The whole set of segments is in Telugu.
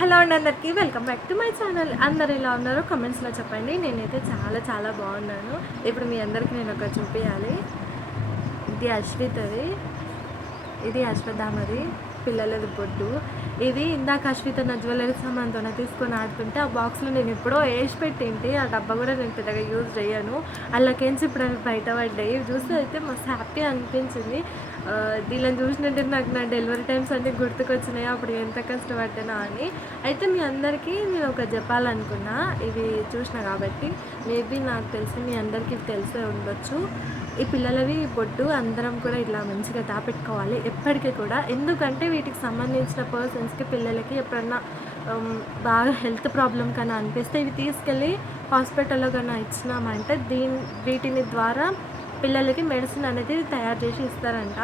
హలో అండి అందరికీ welcome back to my channel. అందరు ఎలా ఉన్నారో కమెంట్స్లో చెప్పండి. నేనైతే చాలా చాలా బాగున్నాను. ఇప్పుడు మీ అందరికీ నేను ఒక చూపించాలి. ఇది అశ్వితది, ఇది అశ్వత్థామది పిల్లలది బొట్టు. ఇది ఇందాక అశ్విత నా జ్యువెలరీ సామాన్తో తీసుకొని ఆడుతుంటే ఆ బాక్స్లో నేను ఎప్పుడో వేసి పెట్టింటి. ఆ డబ్బా కూడా నేను పెద్దగా యూజ్ చేయను. అలాకేంచి ఇప్పుడు అవి బయటపడ్డాయి. చూస్తే అయితే మస్తు హ్యాపీ అనిపించింది. దీనిని చూసినట్టు నాకు నా డెలివరీ టైమ్స్ అన్నీ గుర్తుకొచ్చినాయి, అప్పుడు ఎంత కష్టపడ్డానా అని. అయితే మీ అందరికీ నేను ఒక చెప్పాలనుకున్నా, ఇవి చూసిన కాబట్టి మేబీ నాకు తెలిసి మీ అందరికీ తెలిసే ఉండొచ్చు. ఈ పిల్లలవి బొట్టు అందరం కూడా ఇట్లా మంచిగా దాపెట్టుకోవాలి ఎప్పటికీ కూడా. ఎందుకంటే వీటికి సంబంధించిన పర్సన్స్కి పిల్లలకి ఎప్పుడన్నా బాగా హెల్త్ ప్రాబ్లం కన్నా అనిపిస్తే ఇవి తీసుకెళ్ళి హాస్పిటల్లో కన్నా ఇచ్చినామంటే వీటిని ద్వారా పిల్లలకి మెడిసిన్ అనేది తయారు చేసి ఇస్తారంట.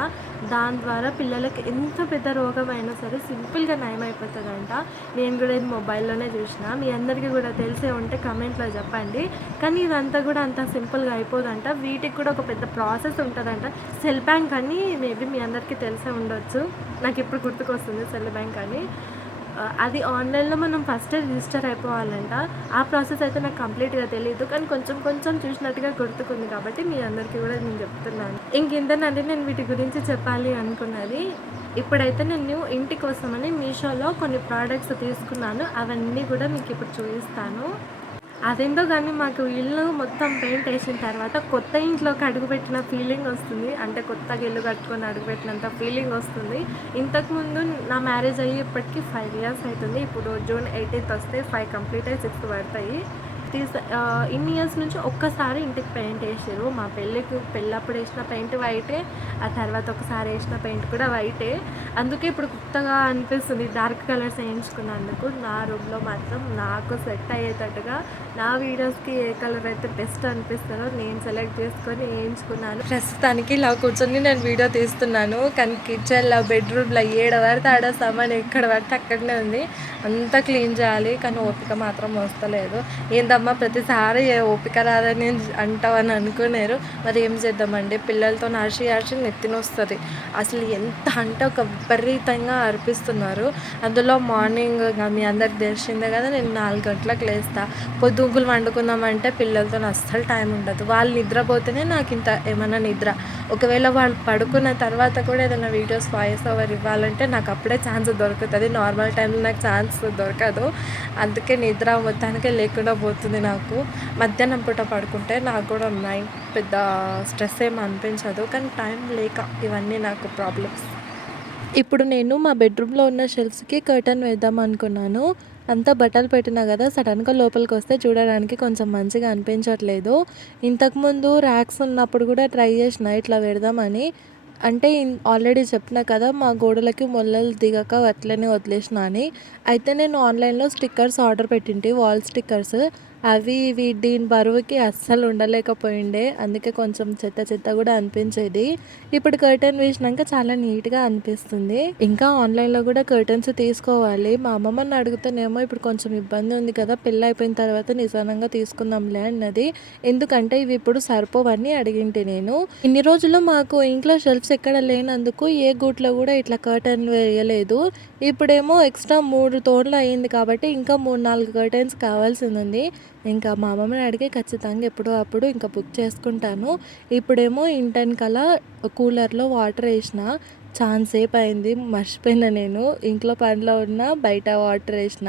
దాని ద్వారా పిల్లలకి ఎంత పెద్ద రోగం అయినా సరే సింపుల్గా నయమైపోతుందంట. నేను కూడా ఇది మొబైల్లోనే చూసిన. మీ అందరికీ కూడా తెలిసే ఉంటే కమెంట్లో చెప్పండి. కానీ ఇదంతా కూడా అంత సింపుల్గా అయిపోదంట. వీటికి కూడా ఒక పెద్ద ప్రాసెస్ ఉంటుందంట. సెల్ బ్యాంక్ అని మేబీ మీ అందరికీ తెలిసే ఉండొచ్చు. నాకు ఇప్పుడు గుర్తుకొస్తుంది సెల్ బ్యాంక్ అని. అది ఆన్లైన్లో మనం ఫస్ట్ రిజిస్టర్ అయిపోవాలంట. ఆ ప్రాసెస్ అయితే నాకు కంప్లీట్గా తెలియదు, కానీ కొంచెం కొంచెం చూసినట్టుగా గుర్తుకుంది కాబట్టి మీ అందరికీ కూడా నేను చెప్తున్నాను. ఇంకేంటంటే నేను వీటి గురించి చెప్పాలి అనుకున్నది. ఇప్పుడైతే నేను ఇంటి కోసమని మీషోలో కొన్ని ప్రోడక్ట్స్ తీసుకున్నాను. అవన్నీ కూడా మీకు ఇప్పుడు చూపిస్తాను. అదేంటో కానీ మాకు ఇల్లు మొత్తం పెయింట్ వేసిన తర్వాత కొత్త ఇంట్లోకి అడుగుపెట్టిన ఫీలింగ్ వస్తుంది. అంటే కొత్తగా ఇల్లు కట్టుకొని అడుగుపెట్టినంత ఫీలింగ్ వస్తుంది. ఇంతకుముందు నా మ్యారేజ్ అయ్యి ఇప్పటికీ 5 years అవుతుంది. ఇప్పుడు జూన్ 18th వస్తే 5 కంప్లీట్ అయ్యి 6 పడతాయి. ఇన్ని ఇయర్స్ నుంచి ఒక్కసారి ఇంటికి పెయింట్ వేసారు. మా పెళ్ళప్పుడు వేసిన పెయింట్ వైటే, ఆ తర్వాత ఒకసారి వేసిన పెయింట్ కూడా వైటే. అందుకే ఇప్పుడు కొత్తగా అనిపిస్తుంది డార్క్ కలర్స్ వేయించుకున్నందుకు. నా రూమ్లో మాత్రం నాకు సెట్ అయ్యేటట్టుగా నా వీడియోస్కి ఏ కలర్ అయితే బెస్ట్ అనిపిస్తుందో నేను సెలెక్ట్ చేసుకొని వేయించుకున్నాను. ప్రస్తుతానికి ఇలా కూర్చొని నేను వీడియో తీస్తున్నాను. కానీ కిచెన్లో బెడ్రూమ్లో ఏడవడితే ఆడ సామాన్ ఎక్కడ పడితే అక్కడనే ఉంది. అంతా క్లీన్ చేయాలి, కానీ ఓపిక మాత్రం వస్తలేదు. ఏందమ్మా ప్రతిసారి ఓపిక రాదని అంటావని అనుకున్నారు. మరి ఏం చేద్దామండి, పిల్లలతో అరిచి నెత్తినొస్తుంది. అసలు ఎంత అంటే ఒక విపరీతంగా అర్పిస్తున్నారు. అందులో మార్నింగ్ మీ అందరికి తెలిసిందే కదా, నేను 4 గంటలకు లేస్తా. పొద్దుగులు వండుకుందామంటే పిల్లలతో అస్సలు టైం ఉండదు. వాళ్ళు నిద్రపోతేనే నాకు ఇంత ఏమన్నా నిద్ర. ఒకవేళ వాళ్ళు పడుకున్న తర్వాత కూడా ఏదైనా వీడియోస్ వాయిస్ ఓవర్ ఇవ్వాలంటే నాకు అప్పుడే ఛాన్స్ దొరుకుతుంది. నార్మల్ టైంలో నాకు ఛాన్స్ దొరకదు. అందుకే నిద్ర మొత్తానికే లేకుండా పోతుంది నాకు. మధ్యాహ్నం పూట పడుకుంటే నాకు కూడా పెద్ద స్ట్రెస్ ఏమి అనిపించదు, కానీ టైం లేక ఇవన్నీ నాకు ప్రాబ్లమ్స్. ఇప్పుడు నేను మా బెడ్రూమ్లో ఉన్న షెల్ఫ్స్కి కర్టన్ వేద్దాం అనుకున్నాను. అంతా బట్టలు పెట్టినా కదా, సడన్గా లోపలికి వస్తే చూడడానికి కొంచెం మంచిగా అనిపించట్లేదు. ఇంతకుముందు ర్యాక్స్ ఉన్నప్పుడు కూడా ట్రై చేసిన ఇట్లా పెడదామని. అంటే ఆల్రెడీ చెప్పిన కదా, మా గోడలకి మొల్లలు దిగక అట్లనే వదిలేసిన అని. అయితే నేను ఆన్లైన్లో స్టిక్కర్స్ ఆర్డర్ పెట్టింటి, వాల్ స్టిక్కర్స్. అవి ఇవి దీని బరువుకి అస్సలు ఉండలేకపోయిండే. అందుకే కొంచెం చెత్త చెత్త కూడా అనిపించేది. ఇప్పుడు కర్టెన్ వేసినాక చాలా నీట్గా అనిపిస్తుంది. ఇంకా ఆన్లైన్లో కూడా కర్టెన్స్ తీసుకోవాలి. మా అమ్మమ్మని అడుగుతానేమో ఇప్పుడు కొంచెం ఇబ్బంది ఉంది కదా, పెళ్ళి అయిపోయిన తర్వాత నిదానంగా తీసుకుందాంలే అన్నది. ఎందుకంటే ఇవి ఇప్పుడు సరిపోవని అడిగింటి నేను. ఇన్ని రోజులు మాకు ఇంట్లో షెల్ఫ్స్ ఎక్కడ లేనందుకు ఏ గూట్లో కూడా ఇట్లా కర్టెన్ వేయలేదు. ఇప్పుడేమో ఎక్స్ట్రా 3 తోన్లు అయ్యింది కాబట్టి ఇంకా 3-4 కర్టెన్స్ కావాల్సింది ఉంది. ఇంకా మా అమ్మమ్మని అడిగి ఖచ్చితంగా ఎప్పుడో అప్పుడు ఇంకా బుక్ చేసుకుంటాను. ఇప్పుడేమో ఇంటెనకాల కూలర్లో వాటర్ వేసిన ఛాన్స్ సేపు అయింది, మర్చిపోయినా నేను. ఇంట్లో పనిలో ఉన్న బయట వాటర్ వేసిన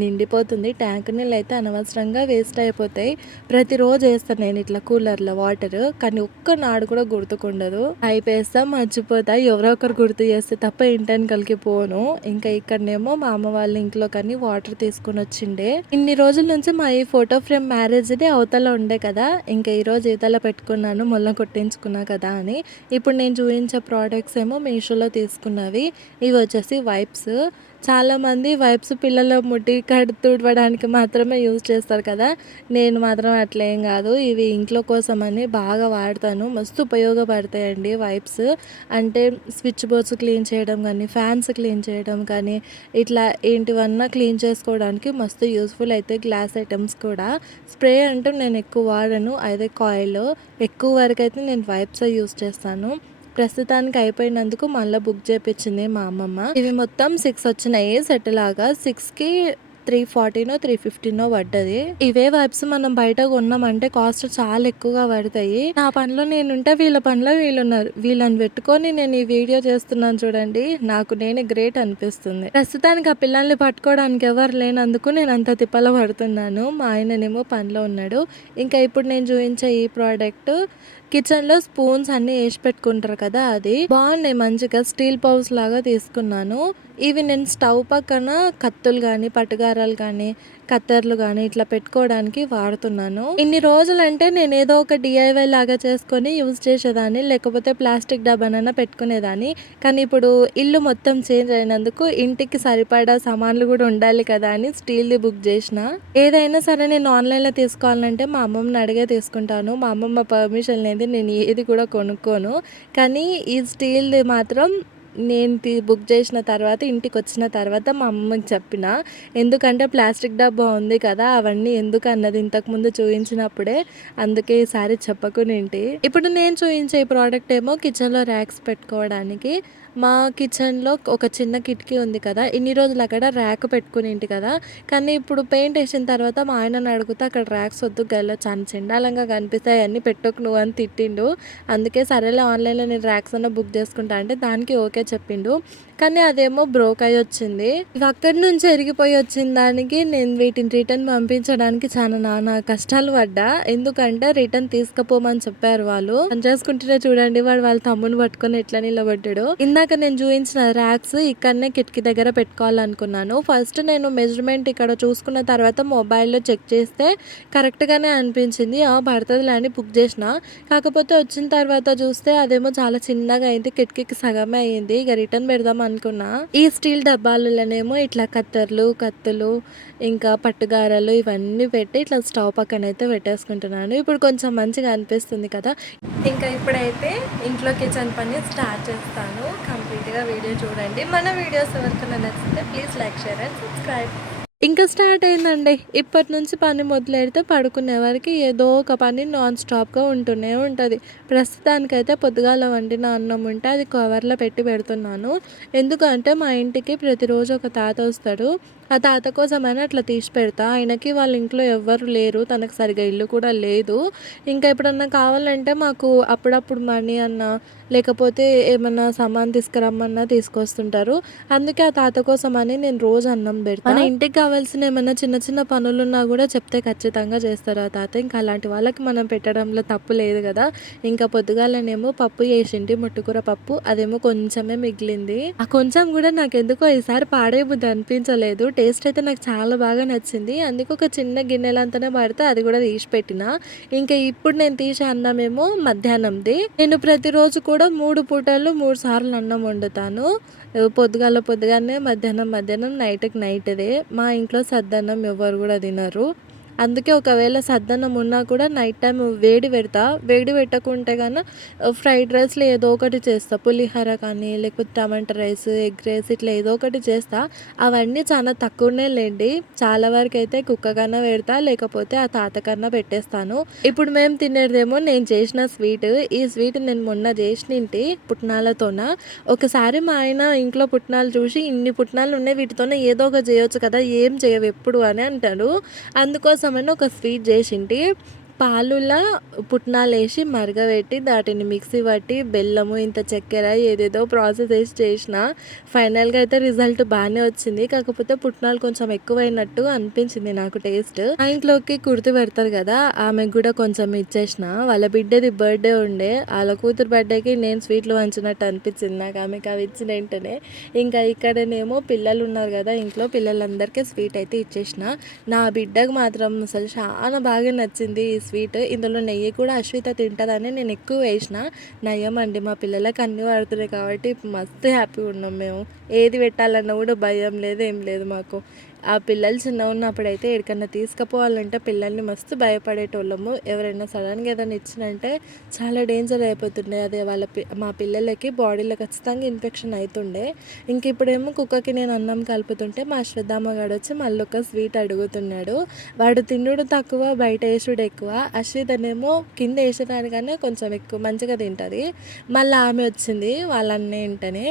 నిండిపోతుంది. ట్యాంక్ నీళ్ళు అయితే అనవసరంగా వేస్ట్ అయిపోతాయి. ప్రతిరోజు వేస్తాను నేను ఇట్లా కూలర్లో వాటర్, కానీ ఒక్క నాడు కూడా గుర్తుకుండదు. పైప్ వేస్తా మర్చిపోతా, ఎవరో ఒకరు గుర్తు చేస్తే తప్ప ఇంటెనకలకి పోను. ఇంకా ఇక్కడనేమో మా అమ్మ వాళ్ళ ఇంట్లో కానీ వాటర్ తీసుకొని వచ్చిండే. ఇన్ని రోజుల నుంచి మా ఈ ఫోటో ఫ్రేమ్ మ్యారేజ్ది అవతల ఉండే కదా, ఇంకా ఈరోజు ఈతల పెట్టుకున్నాను మొల్ల కొట్టించుకున్నా కదా అని. ఇప్పుడు నేను చూపించే ప్రోడక్ట్స్ ఏమో మీషోలో తీసుకున్నవి. ఇవి వచ్చేసి వైప్స్. చాలామంది వైప్స్ పిల్లల ముట్టి తుడవడానికి మాత్రమే యూజ్ చేస్తారు కదా, నేను మాత్రం అట్లేం కాదు. ఇవి ఇంట్లో కోసమని బాగా వాడతాను. మస్తు ఉపయోగపడతాయండి వైప్స్. అంటే స్విచ్ బోర్డ్స్ క్లీన్ చేయడం కానీ, ఫ్యాన్స్ క్లీన్ చేయడం కానీ, ఇట్లా ఏంటివన్నా క్లీన్ చేసుకోవడానికి మస్తు యూస్ఫుల్ అయితే. గ్లాస్ ఐటమ్స్ కూడా. స్ప్రే అంటే నేను ఎక్కువ వాడను, అదే కాయిల్. ఎక్కువ వరకు అయితే నేను వైప్స్ యూజ్ చేస్తాను. ప్రస్తుతానికి అయిపోయినందుకు మళ్ళీ బుక్ చేపించింది మా అమ్మమ్మ. ఇవి మొత్తం 6 వచ్చినాయి సెట్ లాగా. 6కి 340నో 350నో పడ్డది. ఇవే వైప్స్ మనం బయట కొన్నామంటే కాస్ట్ చాలా ఎక్కువగా పడతాయి. నా పనిలో నేనుంటే వీళ్ళ పనిలో వీళ్ళున్నారు. వీళ్ళని పెట్టుకొని నేను ఈ వీడియో చేస్తున్నాను చూడండి, నాకు నేనే గ్రేట్ అనిపిస్తుంది. ప్రస్తుతానికి ఆ పిల్లల్ని పట్టుకోవడానికి ఎవరు లేనందుకు నేను అంత తిప్పల పడుతున్నాను. మా ఆయననేమో పనిలో ఉన్నాడు. ఇంకా ఇప్పుడు నేను చూపించే ఈ ప్రోడక్ట్ కిచెన్లో స్పూన్స్ అన్నీ వేసి పెట్టుకుంటారు కదా, అది బాగున్నాయి. మంచిగా స్టీల్ పౌల్స్ లాగా తీసుకున్నాను. ఇవి నేను స్టవ్ పక్కన కత్తులు కానీ పట్టుగారాలు కానీ కత్తెరలు కానీ ఇట్లా పెట్టుకోవడానికి వాడుతున్నాను. ఇన్ని రోజులంటే నేను ఏదో ఒక డిఐవై లాగా చేసుకొని యూజ్ చేసేదాన్ని, లేకపోతే ప్లాస్టిక్ డబ్బానైనా పెట్టుకునేదాన్ని. కానీ ఇప్పుడు ఇల్లు మొత్తం చేంజ్ అయినందుకు ఇంటికి సరిపడా సామాన్లు కూడా ఉండాలి కదా అని స్టీల్ది బుక్ చేసిన. ఏదైనా సరే నేను ఆన్లైన్లో తీసుకోవాలంటే మా అమ్మమ్మని అడిగే తీసుకుంటాను. మా అమ్మమ్మ పర్మిషన్ లేదు నేను ఏది కూడా కొనుక్కోను. కానీ ఈ స్టీల్ది మాత్రం నేను బుక్ చేసిన తర్వాత ఇంటికి వచ్చిన తర్వాత మా అమ్మకి చెప్పిన. ఎందుకంటే ప్లాస్టిక్ డబ్బా ఉంది కదా, అవన్నీ ఎందుకు అన్నది ఇంతకుముందు చూపించినప్పుడే, అందుకే ఈసారి చెప్పకునేంటి. ఇప్పుడు నేను చూపించే ఈ ప్రోడక్ట్ ఏమో కిచెన్లో ర్యాక్స్ పెట్టుకోవడానికి. మా కిచెన్లో ఒక చిన్న కిటికీ ఉంది కదా, ఇన్ని రోజులు అక్కడ ర్యాక్ పెట్టుకునేంటి కదా, కానీ ఇప్పుడు పెయింట్ వేసిన తర్వాత మా ఆయనను అడిగితే అక్కడ ర్యాక్స్ వద్దు గల్ల చాలా చెండాలంగా కనిపిస్తాయి అన్నీ పెట్టకు నువ్వు అని తిట్టిండు. అందుకే సరేలే ఆన్లైన్లో నేను ర్యాక్స్ అన్న బుక్ చేసుకుంటా అంటే దానికి ఓకే చెప్పిండు. కానీ అదేమో బ్రోక్ అయ్యి వచ్చింది. ఇవి అక్కడి నుంచి ఎరిగిపోయి వచ్చిన దానికి నేను వీటిని రిటర్న్ పంపించడానికి చాలా నానా కష్టాలు పడ్డా. ఎందుకంటే రిటర్న్ తీసుకుపోమని చెప్పారు వాళ్ళు. పని చేసుకుంటేనే చూడండి వాడు వాళ్ళ తమ్ముని పట్టుకొని ఎట్లా నిలబడ్డాడు. ఇందాక నేను చూపించిన ర్యాక్స్ ఇక్కడనే కిటికీ దగ్గర పెట్టుకోవాలనుకున్నాను. ఫస్ట్ నేను మెజర్మెంట్ ఇక్కడ చూసుకున్న తర్వాత మొబైల్లో చెక్ చేస్తే కరెక్ట్గానే అనిపించింది. పడుతుందిలే అని బుక్ చేసిన. కాకపోతే వచ్చిన తర్వాత చూస్తే అదేమో చాలా చిన్నగా అయింది, కిటికీకి సగమే అయ్యింది. ఇక రిటర్న్ పెడదాం అనుకున్నా. ఈ స్టీల్ డబ్బాలలోనేమో ఇట్లా కత్తెరలు కత్తులు ఇంకా పట్టుగారాలు ఇవన్నీ పెట్టి ఇట్లా స్టవ్ పక్కన అయితే పెట్టేసుకుంటున్నాను. ఇప్పుడు కొంచెం మంచిగా అనిపిస్తుంది కదా. ఇంకా ఇప్పుడైతే ఇంట్లో కిచెన్ పని స్టార్ట్ చేస్తాను. కంప్లీట్గా వీడియో చూడండి. మన వీడియోస్ ఎవరికైనా నచ్చితే please like share and subscribe. ఇంకా స్టార్ట్ అయిందండి. ఇప్పటి నుంచి పని మొదలెడితే పడుకునే వరకు ఏదో ఒక పని నాన్ స్టాప్గా ఉంటూనే ఉంటుంది. ప్రస్తుతానికైతే పొద్దుగాల వండిన అన్నం ఉంటే అది కవర్లో పెట్టి పెడుతున్నాను. ఎందుకంటే మా ఇంటికి ప్రతిరోజు ఒక తాత వస్తాడు. ఆ తాత కోసమైనా అట్లా తీసి పెడతా. ఆయనకి వాళ్ళ ఇంట్లో ఎవ్వరు లేరు, తనకు సరిగా ఇల్లు కూడా లేదు. ఇంకా ఎప్పుడన్నా కావాలంటే మాకు అప్పుడప్పుడు మనీ అన్న లేకపోతే ఏమన్నా సామాన్ తీసుకురమ్మన్నా తీసుకొస్తుంటారు. అందుకే ఆ తాత కోసం అని నేను రోజు అన్నం పెడతాను. మన ఇంటికి కావాల్సిన ఏమైనా చిన్న చిన్న పనులున్నా కూడా చెప్తే ఖచ్చితంగా చేస్తారు ఆ తాత. ఇంకా అలాంటి వాళ్ళకి మనం పెట్టడంలో తప్పు లేదు కదా. ఇంకా పొద్దుగాలనేమో పప్పు చేసింటి, ముట్టుకూర పప్పు. అదేమో కొంచెమే మిగిలింది. ఆ కొంచెం కూడా నాకు ఎందుకో ఈసారి పాడే బుద్ధి అనిపించలేదు. టేస్ట్ అయితే నాకు చాలా బాగా నచ్చింది. అందుకే ఒక చిన్న గిన్నెలంతానే పడితే అది కూడా తీసి పెట్టిన. ఇంకా ఇప్పుడు నేను తీసే అన్నమేమో మధ్యాహ్నంది. నేను ప్రతిరోజు కూడా 3 పూటలు 3 సార్లు అన్నం వండుతాను. పొద్దుగానే మధ్యాహ్నం నైట్కి నైట్దే. మా ఇంట్లో సద్దన్నం ఎవరు కూడా తినరు. అందుకే ఒకవేళ సద్దన్నం ఉన్నా కూడా నైట్ టైం వేడి పెడతా. వేడి పెట్టకుంటే కానీ ఫ్రైడ్ రైస్లో ఏదో ఒకటి చేస్తా. పులిహోర కానీ లేకపోతే టమాటా రైస్, ఎగ్ రైస్ ఇట్లా ఏదో ఒకటి చేస్తా. అవన్నీ చాలా తక్కువనే లేండి. చాలా వరకు అయితే కుక్క కన్నా పెడతా, లేకపోతే ఆ తాత కన్నా పెట్టేస్తాను. ఇప్పుడు మేము తినేదేమో నేను చేసిన స్వీట్. ఈ స్వీట్ నేను మొన్న చేసినింటి పుట్నాలతోన. ఒకసారి మా ఆయన ఇంట్లో పుట్నాలు చూసి ఇన్ని పుట్నాలు ఉన్నాయి వీటితోనే ఏదో ఒక చేయొచ్చు కదా, ఏం చేయవు ఎప్పుడు అని అంటాడు. అందుకోసం ఒక స్వీట్ చేసింటి. పాలులా పుట్నాలు వేసి మరగబెట్టి దాటిని మిక్సీ పట్టి బెల్లము ఇంత చక్కెర ఏదేదో ప్రాసెస్ వేసి చేసిన. ఫైనల్గా అయితే రిజల్ట్ బాగానే వచ్చింది. కాకపోతే పుట్నాలు కొంచెం ఎక్కువైనట్టు అనిపించింది నాకు టేస్ట్. ఆ ఇంట్లోకి కుర్తి పెడతారు కదా, ఆమెకు కూడా కొంచెం ఇచ్చేసిన. వాళ్ళ బిడ్డది బర్త్డే ఉండే, వాళ్ళ కూతురు బర్త్డేకి నేను స్వీట్లు వంచినట్టు అనిపించింది నాకు ఆమెకు అవి ఇచ్చిన వెంటనే. ఇంకా ఇక్కడనేమో పిల్లలు ఉన్నారు కదా, ఇంట్లో పిల్లలందరికీ స్వీట్ అయితే ఇచ్చేసిన. నా బిడ్డకు మాత్రం అసలు చాలా బాగా నచ్చింది ఈ స్వీట్. ఇందులో నెయ్యి కూడా అశ్విత తింటుందని నేను ఎక్కువ వేసిన. నయ్యం అండి, మా పిల్లలకి అన్నీ పడుతున్నాయి కాబట్టి మస్తు హ్యాపీగా ఉన్నాం మేము. ఏది పెట్టాలన్నా కూడా భయం లేదు ఏం లేదు మాకు. ఆ పిల్లలు చిన్నగా ఉన్నప్పుడైతే ఎక్కడికన్నా తీసుకుపోవాలంటే పిల్లల్ని మస్తు భయపడేటోళ్ళము. ఎవరైనా సడన్గా ఏదైనా ఇచ్చినంటే చాలా డేంజర్ అయిపోతుండే. అదే మా పిల్లలకి బాడీలో ఖచ్చితంగా ఇన్ఫెక్షన్ అవుతుండే. ఇంక ఇప్పుడేమో కుక్కకి నేను అన్నం కలుపుతుంటే మా శ్రద్ధామ్మగాడు వచ్చి మళ్ళీ ఒక స్వీట్ అడుగుతున్నాడు. వాడు తిండుడు తక్కువ, బయట వేసుడు ఎక్కువ. అశ్వితనేమో కింద వేసేదానికన్నా కొంచెం ఎక్కువ మంచిగా తింటుంది. మళ్ళీ ఆమె వచ్చింది వాళ్ళ అన్నేంటనే.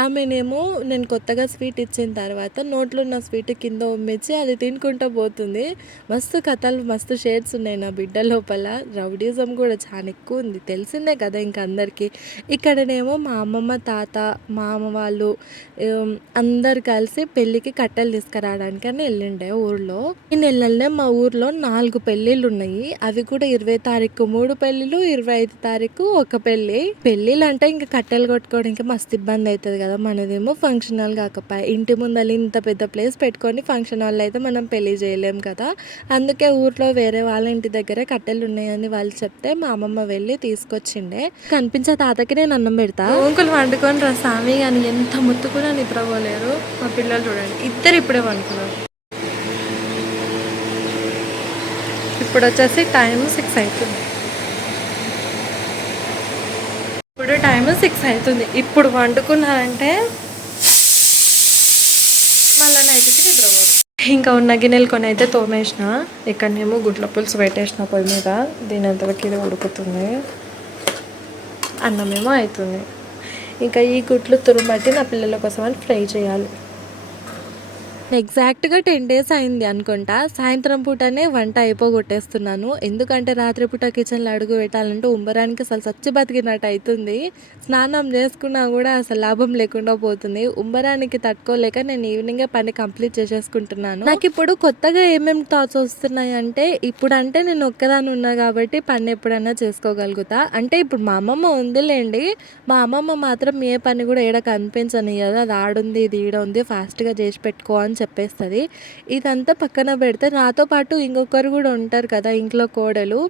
ఆమెనేమో నేను కొత్తగా స్వీట్ ఇచ్చిన తర్వాత నోట్లో ఉన్న స్వీట్ కింద ఉమ్మించి అది తినుకుంటూ పోతుంది. మస్తు కథలు, మస్తు షేడ్స్ ఉన్నాయి నా బిడ్డ లోపల. రౌడీజం కూడా చాలా ఎక్కువ ఉంది, తెలిసిందే కదా ఇంక అందరికీ. ఇక్కడనేమో మా అమ్మమ్మ, తాత, మామ వాళ్ళు అందరు కలిసి పెళ్ళికి కట్టెలు తీసుకురావడానికి అని వెళ్ళిండే ఊర్లో. ఈ నెలలనే మా ఊర్లో 4 పెళ్ళిళ్ళు ఉన్నాయి. అవి కూడా 20 తారీఖు 3 పెళ్ళిళ్ళు, 25 తారీఖు ఒక పెళ్ళి. పెళ్ళిళ్ళు అంటే ఇంకా కట్టెలు కొట్టుకోవడానికి మస్తు ఇబ్బంది అవుతుంది కదా. మనదేమో ఫంక్షన్ హాల్ కాకపోయా, ఇంటి ముందర ఇంత పెద్ద ప్లేస్ పెట్టుకొని ఫంక్షన్ హాల్ అయితే మనం పెళ్లి చేయలేం కదా. అందుకే ఊర్లో వేరే వాళ్ళ ఇంటి దగ్గరే కట్టెలు ఉన్నాయని వాళ్ళు చెప్తే మా అమ్మమ్మ వెళ్ళి తీసుకొచ్చిండే. కనిపించే తాతకి నేను అన్నం పెడతా. ఊంకులు వండుకొని రా స్వామి అని ఎంత ముత్తుకున్నా నిద్రపోలేరు. మా పిల్లలు చూడండి, ఇద్దరు ఇప్పుడే వండుకున్నారు. ఇప్పుడు వచ్చేసి టైం 6 అవుతుంది. ఇప్పుడు టైం 6 అవుతుంది. ఇప్పుడు వండుకున్నారంటే మళ్ళీ నైట్కి నిద్రపోరు. ఇంకా ఉన్న గిన్నెలు కొన్ని అయితే తోమేసిన. ఇక్కడనేమో గుడ్ల పులుసు పెట్టేసిన పొయ్యి మీద. దీని అంతవరకు ఇది ఉడుకుతుంది, అన్నమేమో అవుతుంది. ఇంకా ఈ గుడ్లు తురుమట్టి నా పిల్లల కోసం అని ఫ్రై చేయాలి. ఎగ్జాక్ట్గా 10 days అయింది అనుకుంటా. సాయంత్రం పూటనే వంట అయిపోగొట్టేస్తున్నాను. ఎందుకంటే రాత్రిపూట కిచెన్లో అడుగు పెట్టాలంటే ఉంబరానికి అసలు చచ్చి బతికినట్టు అవుతుంది. స్నానం చేసుకున్నా కూడా అసలు లాభం లేకుండా పోతుంది. ఉంబరానికి తట్టుకోలేక నేను ఈవినింగే పని కంప్లీట్ చేసేసుకుంటున్నాను. నాకు ఇప్పుడు కొత్తగా ఏమేమి థాట్స్ వస్తున్నాయి అంటే, ఇప్పుడు అంటే నేను ఒక్కదాన్ని ఉన్నా కాబట్టి పని ఎప్పుడైనా చేసుకోగలుగుతా. అంటే ఇప్పుడు మా అమ్మమ్మ ఉందిలేండి, మా అమ్మమ్మ మాత్రం ఏ పని కూడా ఏడ కనిపించనియదు. అది ఆడుంది, ఇది ఈడ ఉంది, ఫాస్ట్గా చేసి పెట్టుకో అని చెప్పేస్తుంది. ఇదంతా పక్కన పెడితే నాతో పాటు ఇంకొకరు కూడా ఉంటారు కదా ఇంట్లో కోడలు.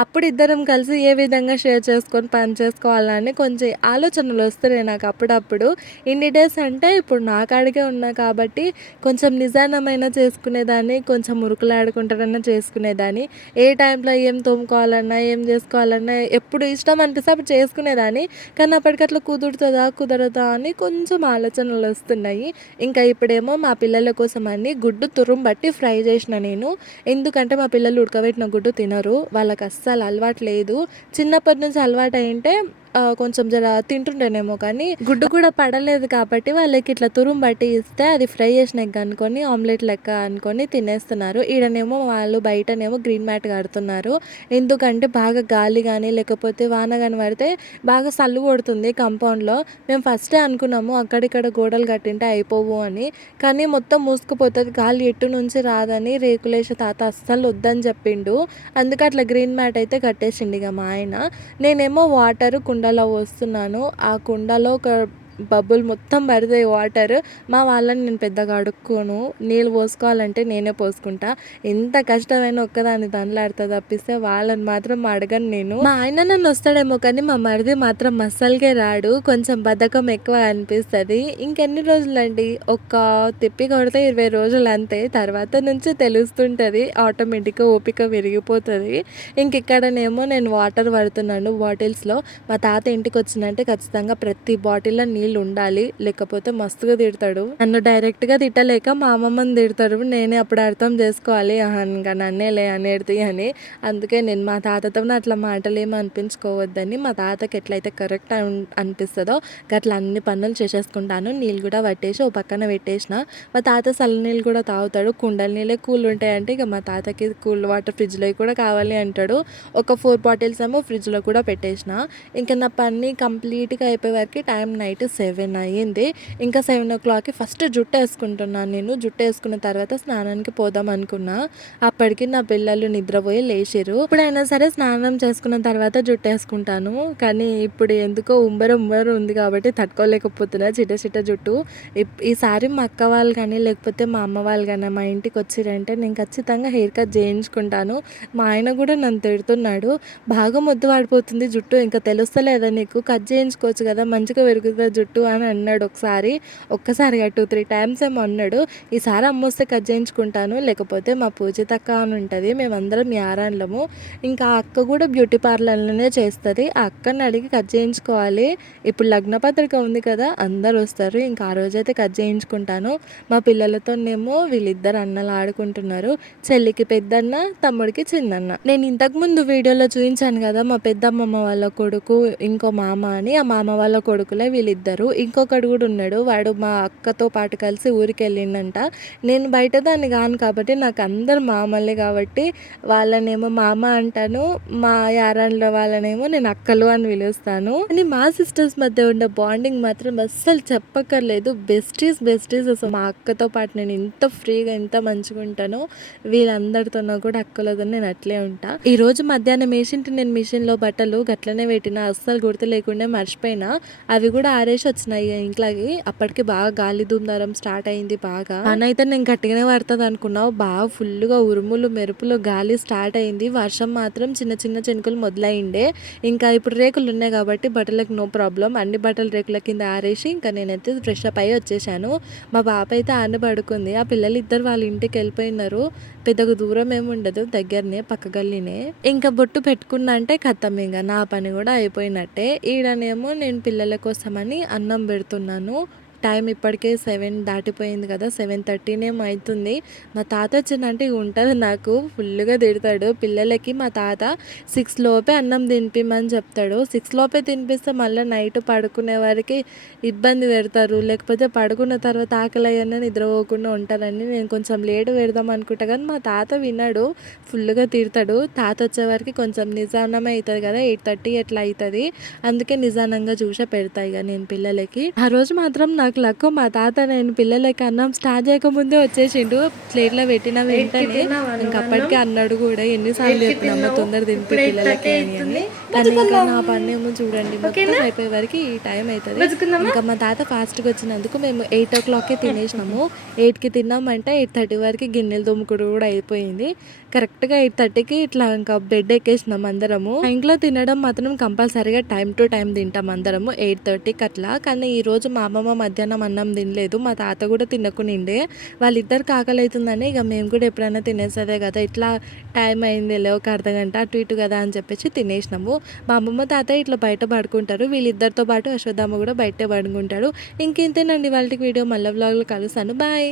అప్పుడు ఇద్దరం కలిసి ఏ విధంగా షేర్ చేసుకొని పని చేసుకోవాలని కొంచెం ఆలోచనలు వస్తున్నాయి నాకు అప్పుడప్పుడు. ఇన్ని డేస్ అంటే ఇప్పుడు నా కాడికే ఉన్నా కాబట్టి కొంచెం నిదానమైన చేసుకునేదాన్ని, కొంచెం ఉరుకులాడుకుంటారన్నా చేసుకునేదాన్ని. ఏ టైంలో ఏం తోముకోవాలన్నా, ఏం చేసుకోవాలన్నా ఎప్పుడు ఇష్టం అనిపిస్తే అప్పుడు చేసుకునేదాన్ని. కానీ అప్పటికట్లా కుదురుతుందా కుదరదా అని కొంచెం ఆలోచనలు వస్తున్నాయి. ఇంకా ఇప్పుడేమో మా పిల్లల కోసం అని గుడ్డు తురుము బట్టి ఫ్రై చేసిన నేను. ఎందుకంటే మా పిల్లలు ఉడకబెట్టిన గుడ్డు తినరు, వాళ్ళకి అస్సలు అలవాటు లేదు. చిన్నప్పటి నుంచి అలవాటు అయింటే కొంచెం జర తింటుండేనేమో, కానీ గుడ్డు కూడా పడలేదు కాబట్టి వాళ్ళకి ఇట్లా తురుము బట్టి ఇస్తే అది ఫ్రై చేసిన ఎగ్ అనుకొని ఆమ్లెట్ లెక్క అనుకొని తినేస్తున్నారు. ఈడనేమో వాళ్ళు బయటనేమో గ్రీన్ మ్యాట్ కడుతున్నారు. ఎందుకంటే బాగా గాలి కానీ లేకపోతే వాన కానీ పడితే బాగా సల్లు కొడుతుంది కాంపౌండ్లో. మేము ఫస్టే అనుకున్నాము అక్కడిక్కడ గోడలు కట్టింటే అయిపోవు అని, కానీ మొత్తం మూసుకుపోతుంది, గాలి ఎటు నుంచి రాదని రేకులేసే తాత అస్సలు వద్దని చెప్పిండు. అందుకే అట్లా గ్రీన్ మ్యాట్ అయితే కట్టేసిండు ఇక మా ఆయన. నేనేమో వాటర్ కుండలో పోస్తున్నాను. ఆ కుండలో ఒక బబుల్ మొత్తం పడతాయి వాటర్. మా వాళ్ళని నేను పెద్దగా అడుక్కోను, నీళ్ళు పోసుకోవాలంటే నేనే పోసుకుంటా. ఎంత కష్టమైనా ఒక్కదాన్ని దండలాడుతా తప్పిస్తే వాళ్ళని మాత్రం అడగను నేను. మా ఆయన నన్ను వస్తాడేమో కానీ మా మరిది మాత్రం మస్సలకే రాడు, కొంచెం బద్ధకం ఎక్కువ అనిపిస్తుంది. ఇంకెన్ని రోజులండి, ఒక్క తిప్పి కొడితే 20 రోజులు అంతే, తర్వాత నుంచి తెలుస్తుంటుంది, ఆటోమేటిక్గా ఓపిక విరిగిపోతుంది. ఇక్కడనేమో నేను వాటర్ పడుతున్నాను బాటిల్స్లో. మా తాత ఇంటికి వచ్చిందంటే ఖచ్చితంగా ప్రతి బాటిల్లో నీళ్ళు ఉండాలి, లేకపోతే మస్తుగా తిడతాడు. నన్ను డైరెక్ట్గా తిట్టలేక మా అమ్మమ్మని తిడతాడు. నేనే అప్పుడు అర్థం చేసుకోవాలి, ఇంకా నన్నేలే అనేది అని. అందుకే నేను మా తాతతో అట్లా మాటలు ఏమో అనిపించుకోవద్దని, మా తాతకి ఎట్లయితే కరెక్ట్ అనిపిస్తుందో అట్లా అన్ని పనులు చేసేసుకుంటాను. నీళ్ళు కూడా పట్టేసి ఓ పక్కన పెట్టేసిన. మా తాత చల్ల నీళ్ళు కూడా తాగుతాడు, కుండల నీళ్ళే కూల్ ఉంటాయంటే ఇక మా తాతకి కూల్ వాటర్ ఫ్రిడ్జ్లో కూడా కావాలి అంటాడు. ఒక 4 బాటిల్స్ ఏమో ఫ్రిడ్జ్లో కూడా పెట్టేసిన. ఇంకా నా పని కంప్లీట్గా అయిపోయే వరకు టైం నైట్ 7 అయ్యింది. ఇంకా 7 o'clockకి ఫస్ట్ జుట్టు వేసుకుంటున్నాను నేను. జుట్టు వేసుకున్న తర్వాత స్నానానికి పోదాం అనుకున్నా. అప్పటికి నా పిల్లలు నిద్రపోయి లేచిరు. ఇప్పుడైనా సరే స్నానం చేసుకున్న తర్వాత జుట్టు వేసుకుంటాను, కానీ ఇప్పుడు ఎందుకో ఉంబరం ఉంది కాబట్టి తట్టుకోలేకపోతున్నా చిట్ట జుట్టు. ఈసారి మా అక్క వాళ్ళు కానీ లేకపోతే మా అమ్మ వాళ్ళు కానీ మా ఇంటికి వచ్చిరంటే నేను ఖచ్చితంగా హెయిర్ కట్ చేయించుకుంటాను. మా ఆయన కూడా నన్ను తిడుతున్నాడు, బాగా మొద్దు పడిపోతుంది జుట్టు, ఇంకా తెలుస్తలేదా నీకు, కట్ చేయించుకోవచ్చు కదా మంచిగా పెరుగుతుంది జుట్టు జుట్టు అని అన్నాడు ఒకసారి. ఒక్కసారిగా 2-3 టైమ్స్ ఏమో అన్నాడు. ఈసారి అమ్మొస్తే కట్ చేయించుకుంటాను, లేకపోతే మా పూజితక్క అని ఉంటుంది, మేమందరం యారాన్లము. ఇంకా ఆ అక్క కూడా బ్యూటీ పార్లర్లోనే చేస్తుంది. ఆ అక్కని అడిగి కట్ చేయించుకోవాలి. ఇప్పుడు లగ్నపత్రిక ఉంది కదా, అందరు వస్తారు. ఇంకా ఆ రోజైతే కట్ చేయించుకుంటాను. మా పిల్లలతోనేమో వీళ్ళిద్దరు అన్నలు ఆడుకుంటున్నారు. చెల్లికి పెద్దన్న, తమ్ముడికి చిన్నన్న. నేను ఇంతకుముందు వీడియోలో చూపించాను కదా మా పెద్దమ్మమ్మ వాళ్ళ కొడుకు ఇంకో మామ అని. ఆ మామ వాళ్ళ కొడుకులే వీళ్ళిద్దరు. ఇంకొకడు కూడా ఉన్నాడు, వాడు మా అక్కతో పాటు కలిసి ఊరికి వెళ్ళిండంట. నేను బయట దాన్ని కాను కాబట్టి నాకు అందరు మామలే కాబట్టి వాళ్ళనేమో మామ అంటాను, మా యారాన్ల వాళ్ళనేమో నేను అక్కలు అని పిలుస్తాను. కానీ మా సిస్టర్స్ మధ్య ఉండే బాండింగ్ మాత్రం అస్సలు చెప్పక్కర్లేదు. బెస్టీస్ అసలు. మా అక్కతో పాటు నేను ఎంత ఫ్రీగా ఎంత మంచిగా ఉంటానో వీళ్ళందరితోనో కూడా అక్కలతో నేను అట్లే ఉంటా. ఈ రోజు మధ్యాహ్నం వేసింటి నేను మిషన్లో బట్టలు గట్లనే పెట్టిన, అస్సలు గుర్తు లేకుండా మర్చిపోయినా. అవి కూడా ఆరేసి వచ్చినాయి ఇంట్లోకి. అప్పటికి బాగా గాలి దుమ్దారం స్టార్ట్ అయింది. బాగా అయితే నేను గట్టిగానే పడుతుంది అనుకున్నావు, బాగా ఫుల్గా ఉరుములు మెరుపులు గాలి స్టార్ట్ అయింది. వర్షం మాత్రం చిన్న చిన్న చినుకులు మొదలైండే. ఇంకా ఇప్పుడు రేకులు ఉన్నాయి కాబట్టి బట్టలకు నో ప్రాబ్లం. అన్ని బట్టలు రేకుల కింద ఆరేసి ఇంకా నేనైతే ఫ్రెష్ అప్ అయ్యి వచ్చేసాను. మా పాప అయితే ఆన పడుకుంది. ఆ పిల్లలు ఇద్దరు వాళ్ళ ఇంటికి వెళ్ళిపోయినారు. పెద్దగా దూరం ఏమి ఉండదు, దగ్గరనే, పక్క గల్లీనే. ఇంకా బొట్టు పెట్టుకున్నా అంటే ఖతం, ఇంకా నా పని కూడా అయిపోయినట్టే. ఈడనేమో నేను పిల్లల కోసమని అన్నం పెడుతున్నాను. టైం ఇప్పటికే 7 దాటిపోయింది కదా, 7:13 అవుతుంది. మా తాత వచ్చిందంటే ఉంటుంది నాకు ఫుల్గా తిడతాడు. పిల్లలకి మా తాత 6 లోపే అన్నం తినిపిమని చెప్తాడు. 6 లోపే తినిపిస్తే మళ్ళీ నైట్ పడుకునే వారికి ఇబ్బంది పెడతారు, లేకపోతే పడుకున్న తర్వాత ఆకలి అయ్యనే నిద్రపోకుండా ఉంటారని నేను కొంచెం లేటు పెడదాం అనుకుంటా. కానీ మా తాత విన్నాడు, ఫుల్గా తిడతాడు. తాత వచ్చేవారికి కొంచెం నిదానమే అవుతుంది కదా, 8:30 ఎట్లా అవుతుంది. అందుకే నిదానంగా చూసే పెడతా ఇక నేను పిల్లలకి. ఆ రోజు మాత్రం నాకు లక్, మా తాత నేను పిల్లలకి అన్నం స్టార్ట్ చేయకముందే వచ్చేసిండు. ప్లేట్లో పెట్టిన వెంటనే ఇంకా అప్పటికే అన్నాడు కూడా, ఎన్నిసార్లు చెప్పినమ్మ తొందర తినిపి పిల్లలకి అని. కానీ ఇంకా నా పని ఏమో చూడండి, మొత్తం అయిపోయే వరకు ఈ టైం అవుతుంది. ఇంకా మా తాత ఫాస్ట్గా వచ్చినందుకు మేము 8 o'clockకే తినేసినాము. 8కి తిన్నామంటే 8:30 వరకు గిన్నెలు దుమ్ముకుడు కూడా అయిపోయింది. కరెక్ట్గా 8:30కి ఇట్లా ఇంకా బెడ్ ఎక్కేసినాం అందరము. ఇంట్లో తినడం మాత్రం కంపల్సరీగా టైం టు టైం తింటాం అందరము, 8:30కి అట్లా. కానీ ఈ రోజు మా అమ్మమ్మ మధ్యాహ్నం అన్నం తినలేదు, మా తాత కూడా తినకునిండే. వాళ్ళిద్దరికి ఆకలి అవుతుందని ఇక మేము కూడా ఎప్పుడైనా తినేసేదే కదా, ఇట్లా టైం అయిందిలే ఒక అర్ధగంట అటు ఇటు కదా అని చెప్పేసి తినేసినాము. మా అమ్మమ్మ తాత ఇట్లా బయట పడుకుంటారు, వీళ్ళిద్దరితో పాటు అశ్వత్థామ కూడా బయటే పడుకుంటాడు. ఇంకేంతేనండి వాళ్ళకి వీడియో, మళ్ళీ వ్లాగ్లో కలుస్తాను. బాయ్.